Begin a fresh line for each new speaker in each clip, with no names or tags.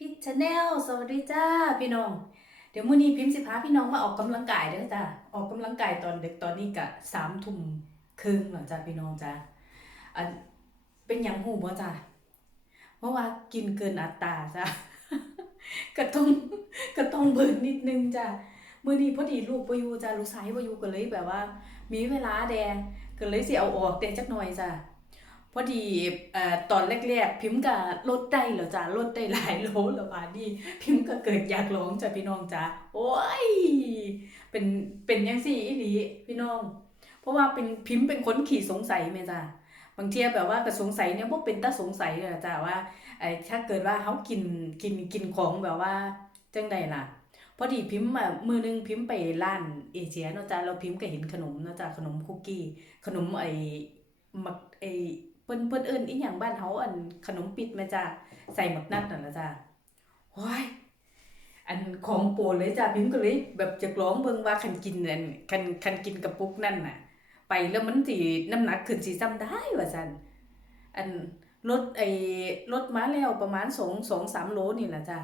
พิชาแนลสวัสดีจ้าพี่น้อง เดี๋ยวมื้อนี้พิมพ์สิพาพี่น้องมาออกกำลังกายเด้อจ้าออกกำลังกายตอนเดึกตอนนี้กะสามทุ่มครึ่งแล้วจ้าพี่น้องจ้าอันเป็นยังหูบ่จ้าเพราะว่ากินเกินอัตราจ้าก็ต้องก็ต้องเบิร์นนิดนึงจ้ามื้อนี้พอดีลูกบ่อยู่จ้าลูกชายบ่อยู่ก็เลยแบบว่า มีเวลาแดงก็เลยสิเอาออกแต่จักหน่อยจ้า พอดีตอนแรกๆ พิมพ์ก็ลดได้แล้วจ้ะลดได้หลายโลแล้วบาดนี้พิมพ์ก็เกิดอยากลองจ้ะพี่น้องจ้ะโอ้ยเป็นเป็นจังซี่อีหลีพี่น้อง เพราะว่าเป็นพิมพ์เป็นคนขี้สงสัยแม่จ้ะบางทีแบบว่าก็สงสัยเนี่ยบ่เป็นตาสงสัยเลยจ้ะว่าไอ้ถ้าเกิดว่าเฮากินกินกินของแบบว่าจังใดล่ะ พอดีพิมพ์มือหนึงพิมพ์ไปร้านเอเชียเนาะจ้ะเราพิมพ์ก็เห็นขนมเนาะจ้ะขนมคุกกี้ ขนมไอ้มักไอ้ เปิ้นเปิ้นเอิ้นอีหยังบ้านเฮาอันขนมปิดแม่จ้ะใส่หมักนัดนั่นล่ะจ้ะโอ้ยอันของโปรดเลยจ้ะพิมก็เลยแบบจะลองเบิ่งว่าคันกินอันคันคันกินกระปุกนั่นน่ะ ไปแล้วมันสิน้ำหนักขึ้นสิซ้ำได้ว่าซั่นอันลดไอ้ลดมาแล้วประมาณ2 2 3โลนี่ล่ะจ้ะ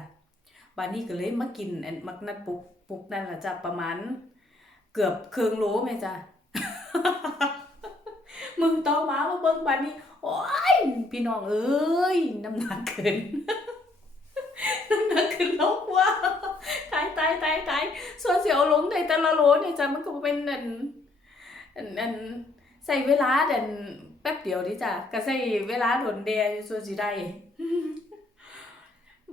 บัดนี้ก็เลยมากินอันมักนัดปุกปุกนั่นล่ะจ้ะประมาณเกือบเครึ่งโลแม่จ้ะมึงโตมามาเบิ่งบัดนี้ โอ้ยพี่น้องเอ้ยน้ำหนักขึ้นน้ำหนักขึ้นลกว่าตายตายตายตายส่วนเสียวลงในแต่ละโลเนี่ยจ้ะมันก็เป็นอันอันอันใส่เวลาเดันแป๊บเดียวดิจ้ะก็ใส่เวลาโดนแดอยู่ส่วนสิได้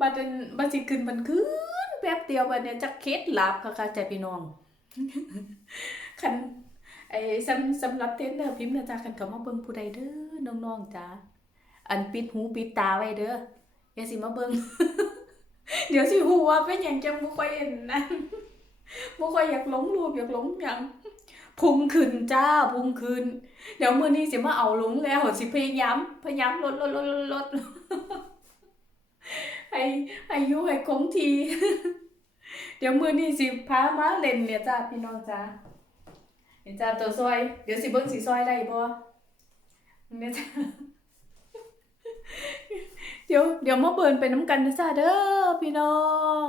บัดนั้นบัดสิขึ้นมันขึ้นแป๊บเดียวบัดเนี่ยจักเคล็ดลับค่ะค่ะใจพี่น้องคันไอ้สำสำหรับเทรนเนอร์พิมพ์นะจ๊ะคันเขามาเบิ่งผู้ใดเด้อ น้องๆจ้าอันปิดหูปิดตาไว้เด้ออย่าสิมาเบิ่งเดี๋ยวสิฮู้ว่าเป็นหยังจังบ่ค่อยเห็นนั่นบ่ค่อยอยากหลงรูปอยากหลงหยังพุงขึ้นจ้าพุงขึ้น เดี๋ยวมื้อนี้สิมาเอาลงแล้วสิพยายามพยายามลดลดลดลดลดให้ให้อยู่ให้คงที เดี๋ยวมื้อนี้สิพามาเล่นเนี่ยจ้าพี่น้องจ้าเห็นจ้าตัวซอย เดี๋ยวสิเบิ่งสิซอยได้บ่ เนี่ยจ้าเดี๋ยวเดี๋ยวมาเบิร์นไปน้ำกันนะจ้าเด้อพี่น้อง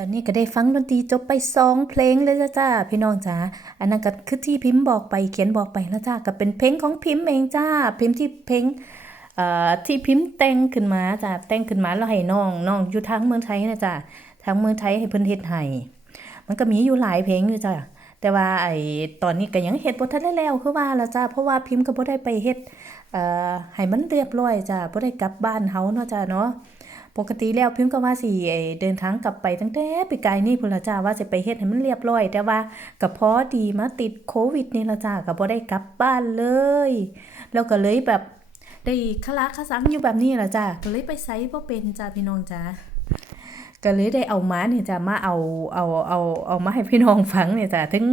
อนนี้ก็ได้ฟังดนตรีจบไปสองเพลงเลยจ้าจ้าพี่น้องจ้าอันนั้นก็คือที่พิมพ์บอกไปเขียนบอกไปแล้วจ้าก็เป็นเพลงของพิมพ์เองจ้า พิมพ์ที่เพลงเอ่อที่พิมพ์แต่งขึ้นมาจ้าแต่งขึ้นมาแล้วให้น้องน้องอยู่ทางเมืองไทยนะจ้าทางเมืองไทยให้เพิ่นเฮ็ดให้มันก็มีอยู่หลายเพลงอยู่จ้าแต่ว่าไอ้ตอนนี้ก็ยังเฮ็ดบ่ทันได้แล้วคือว่าล่ะจ้าเพราะว่าพิมพ์ก็บ่ได้ไปเฮ็ดเอ่อให้มันเรียบร้อยจ้าบ่ได้กลับบ้านเฮาเนาะจ้าเนาะ ปกติแล้วพิมพ์ก็ว่าสิเดินทางกลับไปตั้งแต่ปีกายนี่พุ่นละจ้าว่าจะไปเฮ็ดให้มันเรียบร้อย แต่ว่าก็พอดีมาติดโควิดนี่ละจ้าก็บ่ได้กลับบ้านเลย แล้วก็เลยแบบได้คละคสังอยู่แบบนี้ละจ้าก็เลยไปไสบ่เป็นจ้าพี่น้องจ้าก็เลยได้เอามาเนี่ยจ้ามาเอาเอาเอาเอามาให้พี่น้องฟังเนี่ยจ้าถึง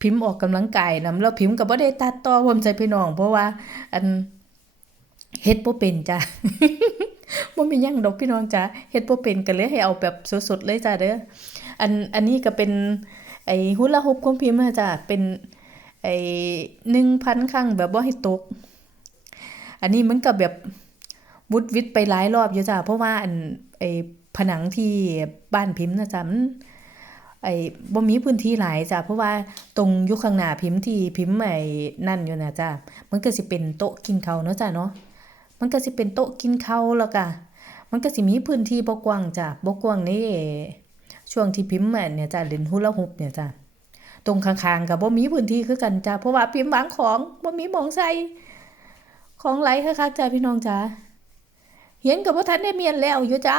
พิมพ์ออกกำลังกายนํแล้วพิมพ์ก็บ่ได้ตัดต่อผมใจพี่น้องเพราะว่า อันเฮ็ดบ่เป็นจ้า บ่มีหยังดอกพี่น้องจ้าเฮ็ดบ่เป็นก็เลยให้เอาแบบสดๆเลยจ้าเด้ออันอันนี้ก็เป็นไอ้ฮุลาฮุปของพิมพ์อะจ้าเป็นไอ้1,000ครั้งแบบบ่ให้ตก อันนี้มันก็แบบวุดวิดไปหลายรอบอยู่จ้าเพราะว่าอันไอ้ผนังที่บ้านพิมพ์นะจ้ามันไอ้บ่มีพื้นที่หลายจ้าเพราะว่าตรงอยู่ข้างหน้าพิมพ์ที่พิมพ์ไอ้นั่นอยู่นะจ้ามันก็สิเป็นโต๊ะกินข้าวเนาะจ้าเนาะ มันก็สิเป็นโต๊ะกินข้าวแล้วก็มันก็สิมีพื้นที่บ่กว้างจ้ะบ่กว้างในช่วงที่พิมพ์อันเนี่ยจ้ะเล่นฮูลาฮูปเนี่ยจ้ะตรงข้างๆก็บ่มีพื้นที่คือกันจ้ะเพราะว่าพิมพ์วางของบ่มีหมองใส่ของไหลคักๆจ้ะพี่น้องจ้ะเหียนก็บ่ทันได้เมียนแล้วอยู่จ้า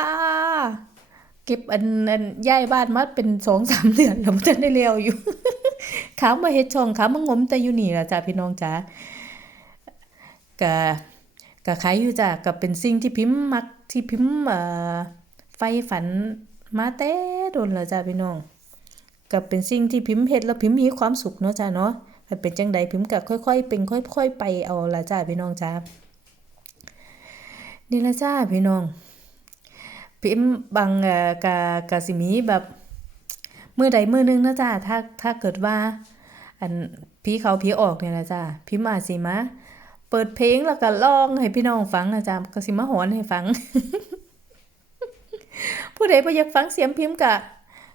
เก็บอันอันย้ายบ้านมาเป็น2-3เดือนแล้วบ่ทันได้แล้วอยู่ขามาเฮ็ดช่องขามางมแต่อยู่นี่ล่ะจ้ะพี่น้องจ้ะก็ ก็คล้ายอยู่จ้ะก็เป็นสิ่งที่พิมพ์มักที่พิมพ์เอ่อใฝ่ฝันมาแต่โดนแล้วจ้ะพี่น้องก็เป็นสิ่งที่พิมพ์เฮ็ดแล้วพิมพ์มีความสุขเนาะจ้ะเนาะเป็นจังใดพิมพ์ก็ค่อย ๆ เป็นค่อย ๆ ไปเอาละจ้ะพี่น้องจ้ะนี่ละจ้ะพี่น้อง พิมพ์บางก็ก็สิมีแบบเมื้อใดเมื้อหนึงนะจ้ะถ้าถ้าเกิดว่า อันผีเขาผีออกเนี่ยละจ้ะพิมพ์อาสิมา เปิดเพลงแล้วก็ร้องให้พี่น้องฟังนะจ๊ะก็สิมาหอนให้ฟัง ผู้ใดบ่อยากฟังเสียงพิมพ์ก็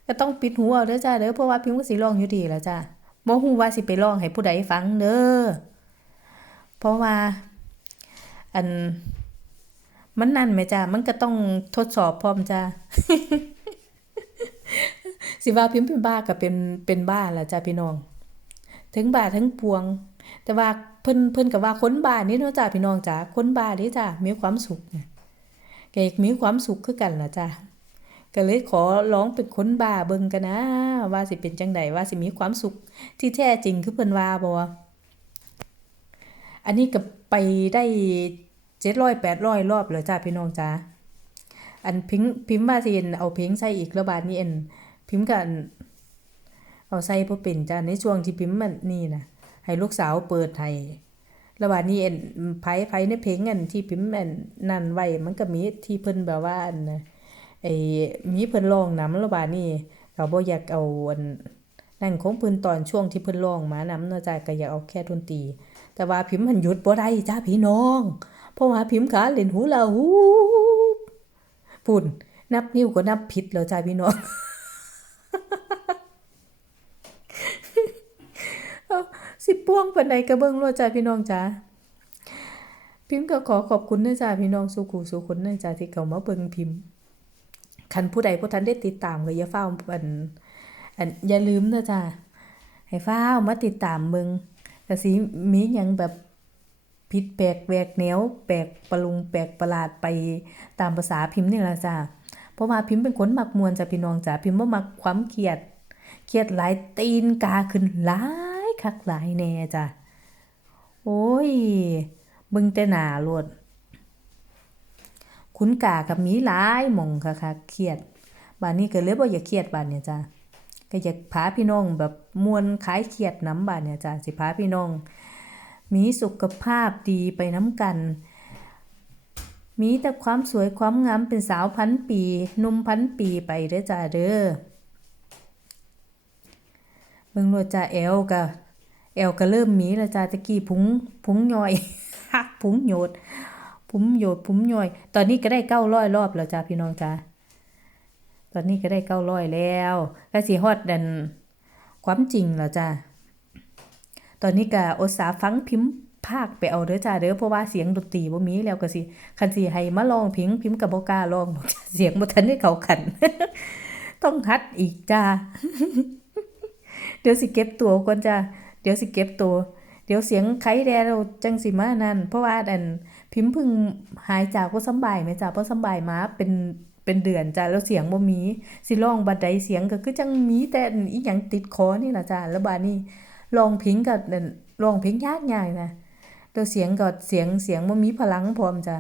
ก็ต้องปิดหูเอาเด้อจ้าเด้อเพราะว่าพิมพ์ก็สิร้องอยู่ดีแล้วจ้าบ่ฮู้ว่าสิไปร้องให้ผู้ใดฟังเด้อเพราะว่า อัน มันนั่นแหมจ้ามันก็ต้องทดสอบพร้อมจ้าสิว่าพิมพ์เป็นบ้าก็เป็นเป็นบ้าล่ะจ้าพี่น้อง ถึงบ้าทั้งปวง แต่ว่า เพิ่นเพิ่นก็ว่าคนบ้านนี่เนาะจ้าพี่น้องจ้าคนบ้านนี่จ้ามีความสุขก็อยากมีความสุขคือกันล่ะจ้าก็เลยขอร้องเป็นคนบ้าเบิ่งกันนะ ว่าสิเป็นจังไดว่าสิมีความสุขที่แท้จริงคือเพิ่นว่าบ่อันนี้ก็ไปได้700 800รอบแล้วจ้าพี่น้องจ้าอันพิมพ์พิมพ์ว่าสิเอาเพลงใส่อีกแล้วบาดนี้อันพิมพ์กันเอาใส่บ่เป็นจ้าในช่วงที่พิมพ์มันนี่น่ะ ให้ลูกสาวเปิดให้ระหว่างนี้เอ็นไผไผในเพลงอันที่พิมพ์อันนั่นไว้มันก็มีที่เพิ่นแบบว่าอันไอ้มีเพิ่นร้องนำระหว่างนี้ก็บ่อยากเอาอันนั่นของเพิ่นตอนช่วงที่เพิ่นร้องมานำเนาะจ้ะก็อยากเอาแค่ดนตรีแต่ว่าพิมพ์มันหยุดบ่ได้จ้าพี่น้อง เพราะว่าพิมพ์ขาเล่นหูลาฮูพุ่นนับนิ้วก็นับผิดแล้วจ้าพี่น้อง สิป้ว งปานใดก็เบิ่งโลดจ้าพี่น้องจ้าพิมพ์ก็ขอขอบคุณนะจ้าพี่น้องสู่ขู่สู่คนนะจ้าที่เขามาเบิ่งพิมพ์คันผู้ใดผู้ทันได้ติดตามก็อย่าเฝ้าอันอันอย่าลืมนะจ้าให้เฝ้ามาติดตามเบิ่งก็สิมีหยังแบบผิดแปลกแหวกแนวแปลกประหลุงแปลกประหลาดไปตามภาษาพิมพ์นี่ละจ้าเพราะว่าพิมพ์เป็นคนมักมวนจ้าพี่น้องจ้าพิมพ์บ่มักความเครียด เครียดหลายตีนกาขึ้นหลาย คักหลายแน่จ้ะ โอ้ยเบิ่งแต่หนาโลดคุณกากับมีหลายมองคักๆเครียดบัดนี้ก็เลยบ่อยากเครียดบัดเนี่ยจ้ะก็อยากพาพี่น้องแบบมวนคลายเครียดน้ำบัดเนี่ยจ้ะสิพาพี่น้อง มีสุขภาพดีไปน้ำกัน มีแต่ความสวยความงามเป็นสาวพันปีหนุ่มพันปีไปเด้อจ้าเด้อเบิ่งโลดจ้าแอลก็ แอลก็เริ่มมีแล้วจ้าตะกี้พุงพุงย่อยฮักพุงโยดพุงโยดพุงย่อย ตอนนี้ก็ได้900รอบแล้วจ้าพี่น้องจ้าตอนนี้ก็ได้เก้าร้อยแล้วก็สิฮอดดันความจริงแล้วจ้าตอนนี้ก็อดสาฟังพิมพ์ภาคไปเอาเด้อจ้าเด้อเพราะว่าเสียงดนตรีบ่มีแล้วก็สิคันสิให้มาลองพิมพ์พิมพ์ก็บ่กล้าลองเสียงบ่ทันได้เข้ากัน ต้องหัดอีกจ้าเดี๋ยวสิเก็บตัวก่อนจ้า เดี๋ยวสิเก็บตัวเดี๋ยวเสียงไข้แดเราจังสิมานั่น เพราะว่าอันพิมพ์พึ่งหายจากบ่สบายแม่จ้าบ่สบายมาเป็นเป็นเดือนจ้าแล้วเสียงบ่มี สิร้องบัดใดเสียงก็คือจังมีแต่อีหยังติดคอนี่ล่ะจ้าแล้วบาดนี้ร้องพลงก็นั่นร้องพลงยากยากนะแล้วเสียงก็เสียงเสียงบ่มีพลังพร้อมจ้า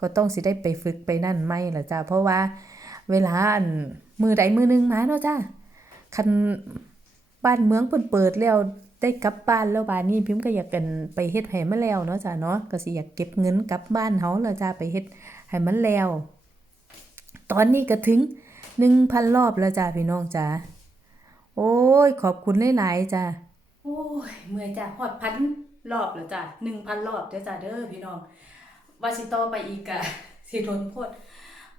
ก็ต้องสิได้ไปฝึกไปนั่นไม่ล่ะจ้าเพราะว่าเวลาอันมือใดมือหนึงมาเนาะจ้าคัน บ้านเมืองเพิ่นเปิดแล้วได้กลับบ้านแล้วบาดนี้พิมพ์ก็อยากกันไปเฮ็ดให้มันแล้วเนาะจ้าเนาะก็สิอยากเก็บเงินกลับบ้านเฮาแล้วจ้าไปเฮ็ดให้มันแล้ว ตอนนี้ก็ถึง1,000รอบแล้วจ้าพี่น้องจ้าโอ้ย ขอบคุณหลายๆจ้าโอ้ยเมื่อยจ้าฮอดพันรอบแล้วจ้า1,000รอบเด้อจ้าเด้อพี่น้องว่าสิต่อไปอีกก็สิทนโพด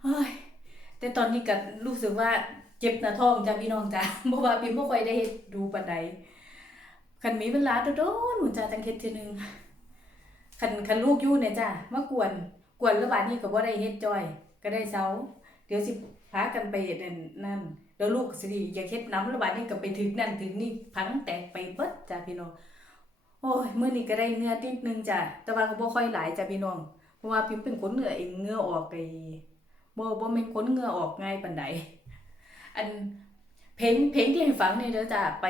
เฮ้ยแต่ตอนนี้ก็รู้สึกว่า เจ็บหน้าท้องจ้าพี่น้องจ้าเพราะว่าพี่บ่ค่อยได้เฮ็ดดูปานใดคันมีเวลาโดนหนูจ้าจังเฮ็ดเทื่อนึงคันคันลูกอยู่เนี่ยจ้ามากวนกวนแล้วบาดนี้ก็บ่ได้เฮ็ดจ้อย ก็ได้เซาเดี๋ยวสิพากันไปนั่นนั่นเดี๋ยวลูกสิอยากเฮ็ดน้ำแล้วบาดนี้ก็ไปถึงนั่นถึงนี่พังแตกไปเบิดจ้าพี่น้องโอ้ยมื้อนี้ก็ได้เหงื่อนิดนึงจ้ะแต่ว่าก็บ่ค่อยหลายจ้ะพี่น้อง เพราะว่าพิมเป็นคนเหงื่อเองเหงื่อออกไอ้บ่บ่แม่นคนเหงื่อออกง่ายปานใด อันเพลงเพลงที่ให้ฟังเนี่เด้อจ้ะไป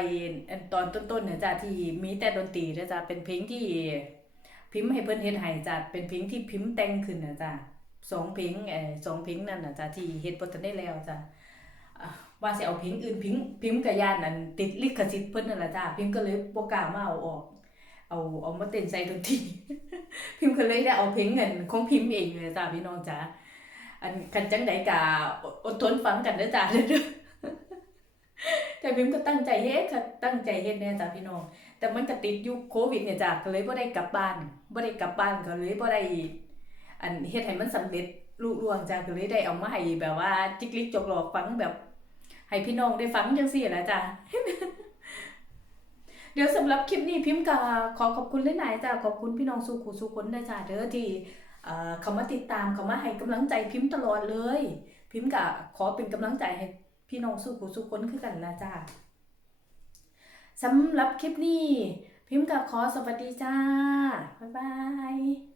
อันตอนต้นๆเนี่ยจ้ะที่มีแต่ดนตรีเด้อจ้ะเป็นเพลงที่พิมพ์ให้เพิ่นเฮ็ดให้จ้ะเป็นเพลงที่พิมพ์แต่งขึ้นนะจ้ะสองเพลงเออสองเพลงนั่นนะจ้ะที่เฮ็ดบ่ทันได้แล้วจ้ะว่าสิเอาเพลงอื่นพิมพ์พิมพ์ก็ย่านอันติดลิขสิทธิ์เพิ่นนั่นล่ะจ้ะพิมพ์ก็เลยบ่กล้ามาเอาออก เอาเอามาเต้นใส่ดนตรีพิมพ์ก็เลยได้เอาเพลงเงินของพิมพ์เองเลยจ้าพี่น้องจ้า อันกันจังใดกะอดทนฟังกันเด้อจ้าเด้อแต่พิมก็ตั้งใจเฮ็ดค่ะตั้งใจเฮ็ดแน่จ้าพี่น้อง แต่มันก็ติดยุคโควิดเนี่ยจ้าก็เลยบ่ได้กลับบ้านบ่ได้กลับบ้านก็เลยบ่ได้อันเฮ็ดให้มันสำเร็จลุล่วงจ้าก็เลยได้เอามาให้แบบว่าจิกลิกจกหลอกฟังแบบให้พี่น้องได้ฟังจังซี่แหละจ้าเดี๋ยวสำหรับคลิปนี้พิมพ์ก็ขอขอบคุณหลายๆจ้าขอบคุณพี่น้องสู่ขู่สู่คนนะจ้าเด้อที่ เขามาติดตามเขามาให้กำลังใจพิมพ์ตลอดเลย พิมพ์ก็ขอเป็นกำลังใจให้พี่น้องสู้ขู่สู่คนคือกันนะจ้าสำหรับคลิปนี้ พิมพ์ก็ขอสวัสดีจ้า บ๊ายบาย